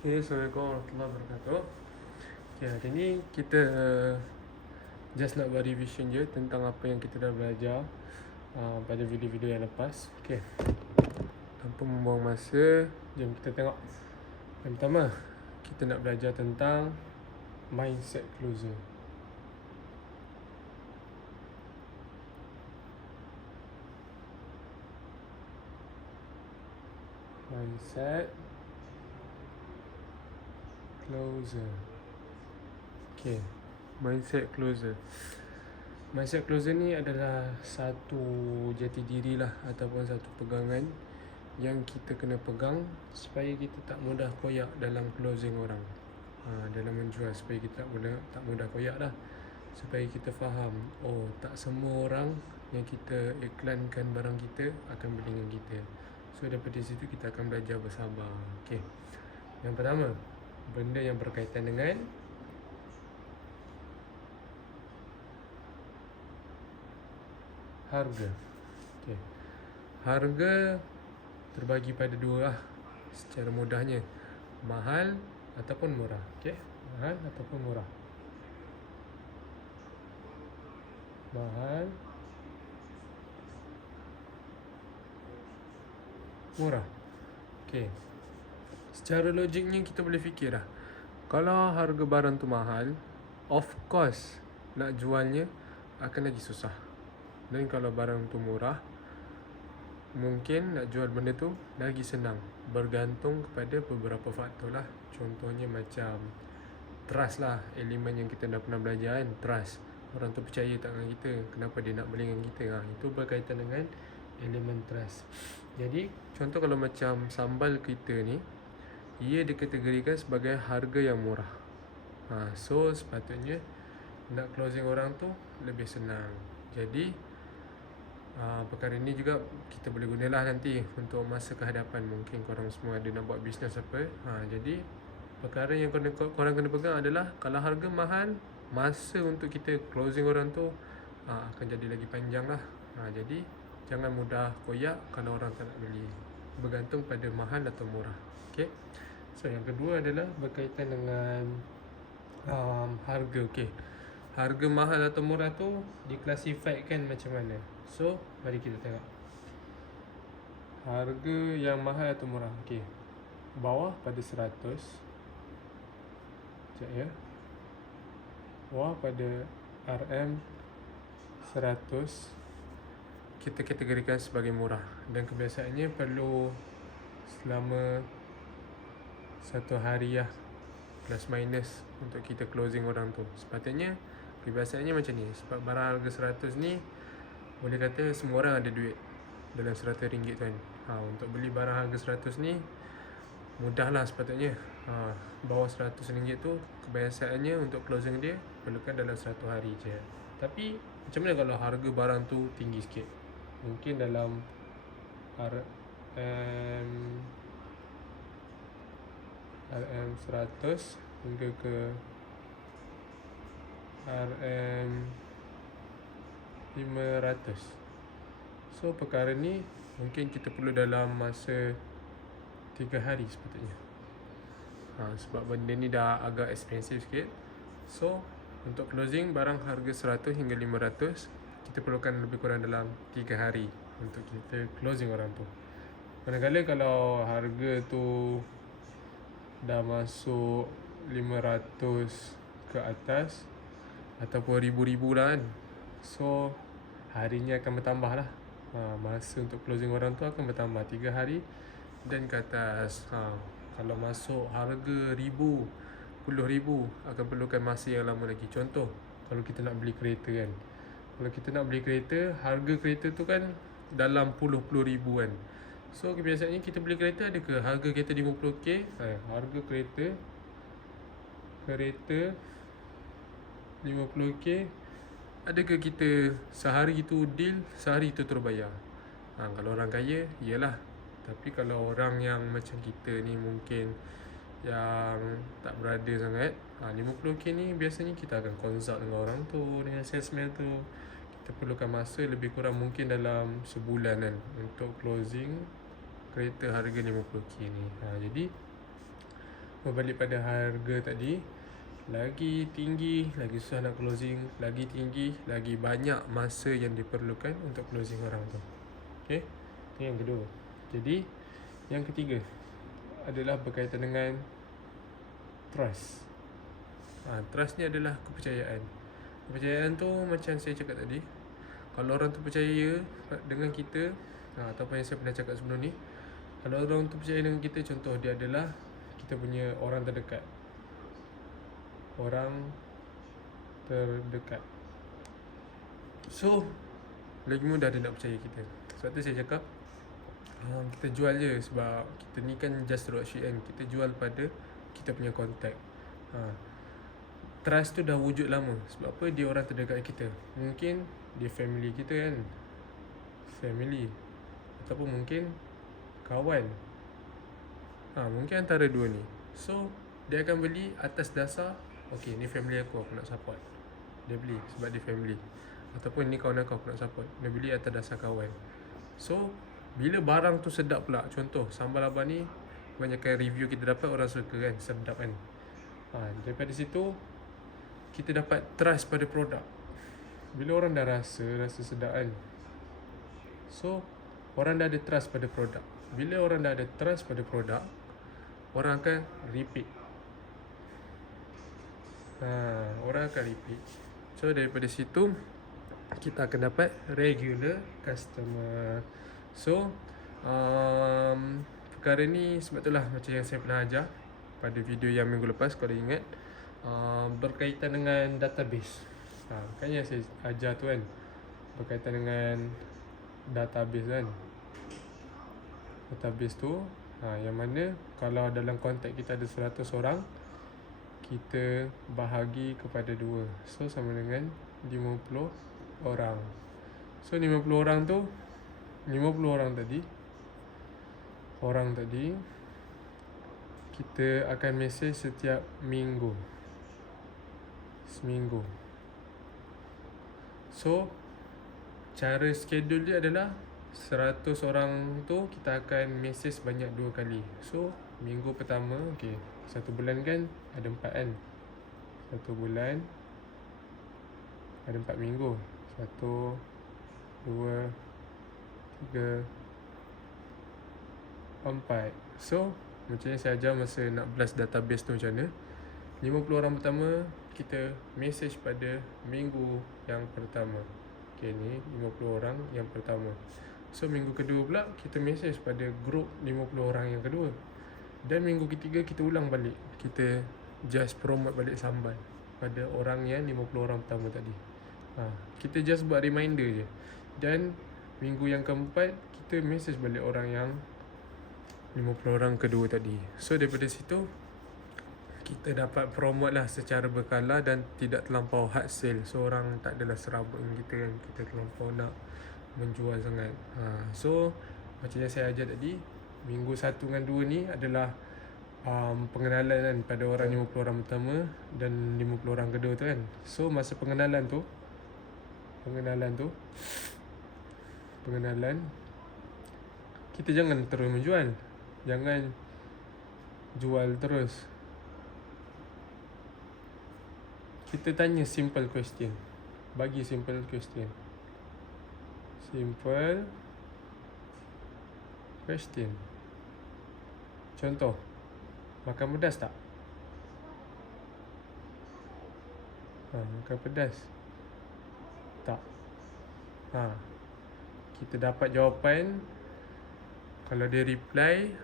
Okay, Assalamualaikum warahmatullahi wabarakatuh. Okay, hari ni kita just nak buat revision je tentang apa yang kita dah belajar pada video-video yang lepas. Okay, tanpa membuang masa, jom kita tengok. Yang pertama, kita nak belajar tentang mindset closer. Mindset closer. Okay, mindset closer. Mindset closer ni adalah satu jati diri lah, ataupun satu pegangan yang kita kena pegang supaya kita tak mudah koyak dalam closing orang, dalam menjual, supaya kita tak mudah koyak lah. Supaya kita faham, oh tak semua orang yang kita iklankan barang kita akan beli dengan kita. So daripada situ kita akan belajar bersabar. Okay, yang pertama, benda yang berkaitan dengan harga. Okay, harga terbagi pada dua lah, secara mudahnya, mahal ataupun murah. Okay, mahal ataupun murah. Mahal, murah. Okay, secara logiknya kita boleh fikir lah, kalau harga barang tu mahal, of course nak jualnya akan lagi susah. Dan kalau barang tu murah, mungkin nak jual benda tu lagi senang. Bergantung kepada beberapa faktor lah. Contohnya macam trust lah, elemen yang kita dah pernah belajar kan, trust. Orang tu percaya tak dengan kita, kenapa dia nak beli dengan kita, itu berkaitan dengan elemen trust. Jadi contoh kalau macam sambal kita ni, ia dikategorikan sebagai harga yang murah. So sepatutnya nak closing orang tu lebih senang. Jadi perkara ini juga kita boleh gunalah nanti untuk masa kehadapan. Mungkin korang semua ada nak buat bisnes apa. Jadi perkara yang korang kena pegang adalah, kalau harga mahal, masa untuk kita closing orang tu akan jadi lagi panjang lah. Jadi jangan mudah koyak kalau orang tak nak beli, bergantung pada mahal atau murah. Okay, so yang kedua adalah berkaitan dengan harga. Okay, harga mahal atau murah tu diklasifikasikan macam mana? So mari kita tengok harga yang mahal atau murah. Okay, bawah pada 100. Sekejap ya. Bawah pada RM 100 kita kategorikan sebagai murah. Dan kebiasaannya perlu selama 1 hari lah, plus minus, untuk kita closing orang tu. Sepatutnya kebiasaannya macam ni. Sebab barang harga 100 ni, boleh kata semua orang ada duit dalam RM100 tu kan. Untuk beli barang harga 100 ni mudah lah sepatutnya. Bawah RM100 tu kebiasaannya untuk closing dia perlukan dalam 1 hari je. Tapi macam mana kalau harga barang tu tinggi sikit? Mungkin dalam RM100 hingga ke RM500. So perkara ni mungkin kita perlu dalam masa 3 hari sepatutnya. Sebab benda ni dah agak expensive sikit. So untuk closing barang harga 100 hingga 500, kita perlukan lebih kurang dalam 3 hari untuk kita closing orang tu. Manakala kalau harga tu dah masuk 500 ke atas, ataupun ribu-ribu lah kan, so harinya akan bertambah lah. Masa untuk closing orang tu akan bertambah 3 hari dan ke atas. Kalau masuk harga ribu, puluh ribu, akan perlukan masa yang lama lagi. Contoh, kalau kita nak beli kereta kan, kalau kita nak beli kereta, harga kereta tu kan dalam puluh ribu kan. So kebiasaannya kita beli kereta, ada ke harga kereta 50k? Harga kereta 50k, adakah kita sehari itu deal, sehari itu terus bayar? Kalau orang kaya, iyalah. Tapi kalau orang yang macam kita ni, mungkin yang tak berada sangat, 50k ni biasanya kita akan consult dengan orang tu, dengan salesman tu. Kita perlukan masa lebih kurang mungkin dalam sebulan kan, untuk closing kereta harga 50k ni. Jadi berbalik pada harga tadi, lagi tinggi, lagi susah nak closing, lagi tinggi, lagi banyak masa yang diperlukan untuk closing orang tu. Okay, itu yang kedua. Jadi yang ketiga adalah berkaitan dengan trust. Trust ni adalah kepercayaan. Kepercayaan tu macam saya cakap tadi, kalau orang tu percaya dengan kita, ataupun yang saya pernah cakap sebelum ni, kalau orang tu percaya dengan kita, contoh dia adalah kita punya orang terdekat. So lagi mudah dia nak percaya kita. Sebab tu saya cakap kita jual je, sebab kita ni kan just dropship kan. Kita jual pada kita punya kontak. Trust tu dah wujud lama. Sebab apa? Dia orang terdekat kita. Mungkin dia family kita kan, family, ataupun mungkin kawan. Mungkin antara dua ni. So dia akan beli atas dasar, okay, ni family aku nak support. Dia beli sebab dia family. Ataupun ni kawan aku nak support. Dia beli atas dasar kawan. So bila barang tu sedap pula, contoh sambal abang ni, kebanyakan review kita dapat orang suka kan, sedap kan. Daripada situ kita dapat trust pada produk. Bila orang dah rasa sedap kan, so orang dah ada trust pada produk. Bila orang dah ada trust pada produk, orang akan repeat. Orang akan repeat. So daripada situ kita akan dapat regular customer. So perkara ni sebab itulah macam yang saya pernah ajar pada video yang minggu lepas, kalau ingat, berkaitan dengan database. Kan yang saya ajar tu kan, berkaitan dengan database kan. Database tu yang mana kalau dalam kontak kita ada 100 orang, kita bahagi kepada 2, so sama dengan 50 orang. So 50 orang tu, 50 orang tadi kita akan mesej setiap minggu, seminggu. So cara schedule dia adalah 100 orang tu kita akan mesej sebanyak 2 kali. So minggu pertama, okay, 1 bulan kan ada 4 kan. 1 bulan ada 4 minggu. 1, 2, 3, 4. So macam yang saya ajar masa nak blast database tu macam mana. 50 orang pertama kita message pada minggu yang pertama. Okay, ni 50 orang yang pertama. So minggu kedua pula kita message pada group 50 orang yang kedua. Dan minggu ketiga kita ulang balik. Kita just promote balik sambal pada orang yang 50 orang pertama tadi. Kita just buat reminder je. Dan minggu yang keempat kita message balik orang yang 50 orang kedua tadi. So daripada situ kita dapat promote lah secara berkala dan tidak terlampau hard sale. So orang tak adalah serabut dengan kita kan, kita terlampau nak menjual sangat. So macam yang saya ajar tadi, minggu 1 dengan 2 ni adalah pengenalan kan pada orang 50 orang pertama dan 50 orang kedua tu kan. So masa pengenalan kita jangan terus menjual. Jangan jual terus. Kita tanya simple question. Bagi simple question. Simple question. Contoh, makan pedas tak? Makan pedas tak? Kita dapat jawapan. Kalau dia reply,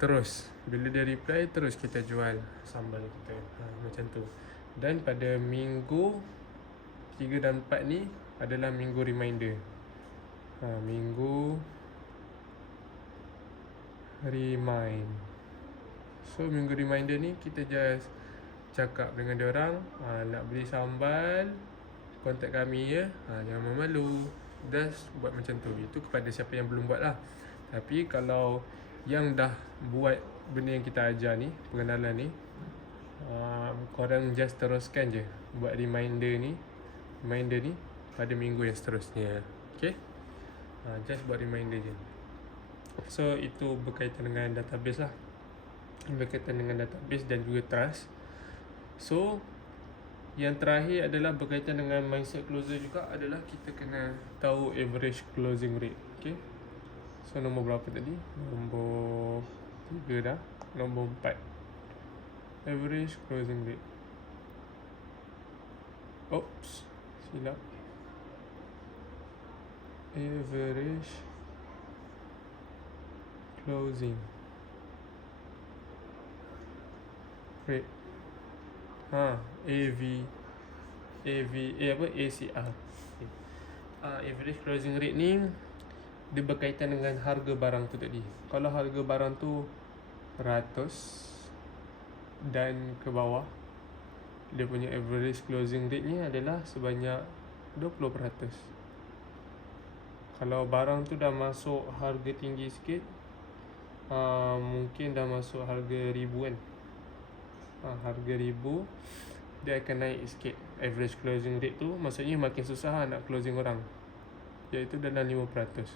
terus. Bila dia reply, terus kita jual sambal kita. Macam tu. Dan pada minggu 3 dan 4 ni adalah minggu reminder. Minggu remind. So minggu reminder ni kita just cakap dengan dia orang, nak beli sambal, kontak kami ya. Jangan malu. Just buat macam tu. Itu kepada siapa yang belum buat lah. Tapi kalau yang dah buat benda yang kita ajar ni, pengenalan ni, korang just teruskan je buat reminder ni pada minggu yang seterusnya. Okay, just buat reminder je. So itu berkaitan dengan database lah. berkaitan dengan database dan juga trust. So yang terakhir adalah berkaitan dengan mindset closer juga adalah kita kena tahu average closing rate. Okay, so nombor berapa tadi? Nombor 3 dah. Nombor 4, average closing rate. Oops, silap. Average closing rate. ACR. Okay. Average closing rate ni dia berkaitan dengan harga barang tu tadi. Kalau harga barang tu 100 dan ke bawah, dia punya average closing rate ni adalah sebanyak 20%. Kalau barang tu dah masuk harga tinggi sikit, mungkin dah masuk harga ribu kan, harga ribu, dia akan naik sikit average closing rate tu. Maksudnya makin susah nak closing orang, iaitu dalam 5%.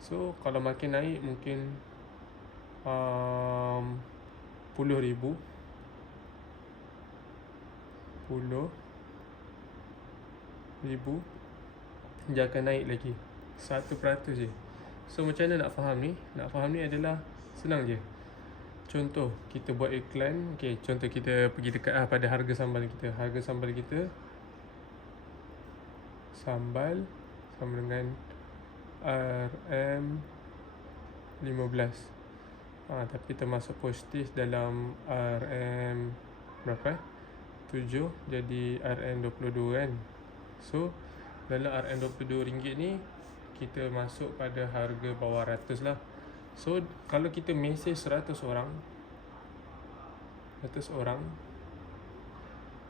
So kalau makin naik mungkin 10,000 dia akan naik lagi 1% je. So macam mana nak faham ni? Nak faham ni adalah senang je. Contoh kita buat iklan. Okay, contoh kita pergi dekat pada harga sambal kita. Harga sambal kita, sambal sama dengan RM15. Tapi termasuk postage dalam RM berapa? 7, jadi RM22 kan. So dalam RM22 ni kita masuk pada harga bawah 100 lah. So kalau kita mesej 100 orang,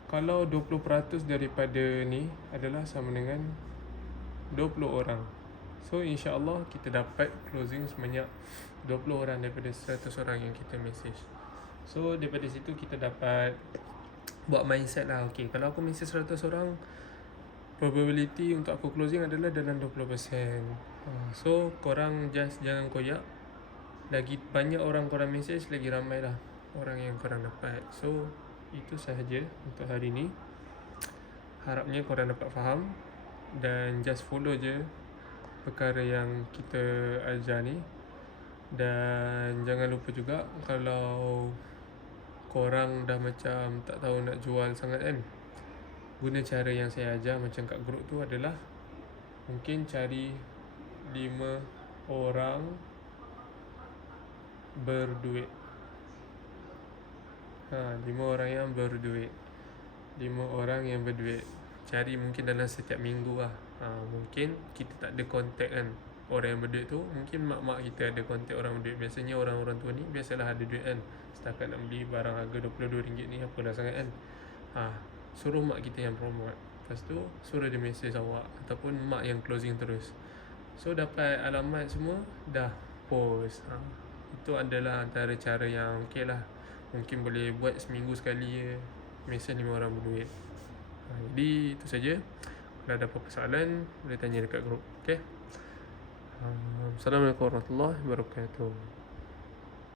kalau 20% daripada ni adalah sama dengan 20 orang. So insya-Allah kita dapat closing sebanyak 20 orang daripada 100 orang yang kita mesej. So daripada situ kita dapat buat mindset lah. Okay, kalau aku mesej 100 orang, probability untuk aku closing adalah dalam 20%. So korang just jangan koyak. Lagi banyak orang korang mesej, lagi ramai lah orang yang korang dapat. So itu sahaja untuk hari ni. Harapnya korang dapat faham dan just follow je perkara yang kita ajar ni. Dan jangan lupa juga, kalau korang dah macam tak tahu nak jual sangat kan, guna cara yang saya ajar macam kat grup tu adalah mungkin cari 5 orang berduit. 5 orang yang berduit. 5 orang yang berduit. Cari mungkin dalam setiap minggu lah. Mungkin kita tak ada kontak kan orang yang berduit tu. Mungkin mak-mak kita ada kontak orang berduit. Biasanya orang-orang tua ni biasalah ada duit kan. Setakat nak beli barang harga RM22 ni apalah sangat kan. Suruh mak kita yang promote. Lepas tu suruh dia mesej awak, ataupun mak yang closing terus. So dapat alamat semua, dah post. Itu adalah antara cara yang okey lah. Mungkin boleh buat seminggu sekali je, mesej 5 orang berduit. Jadi itu saja. Kalau ada apa-apa soalan, boleh tanya dekat grup. Okay. Assalamualaikum warahmatullahi wabarakatuh.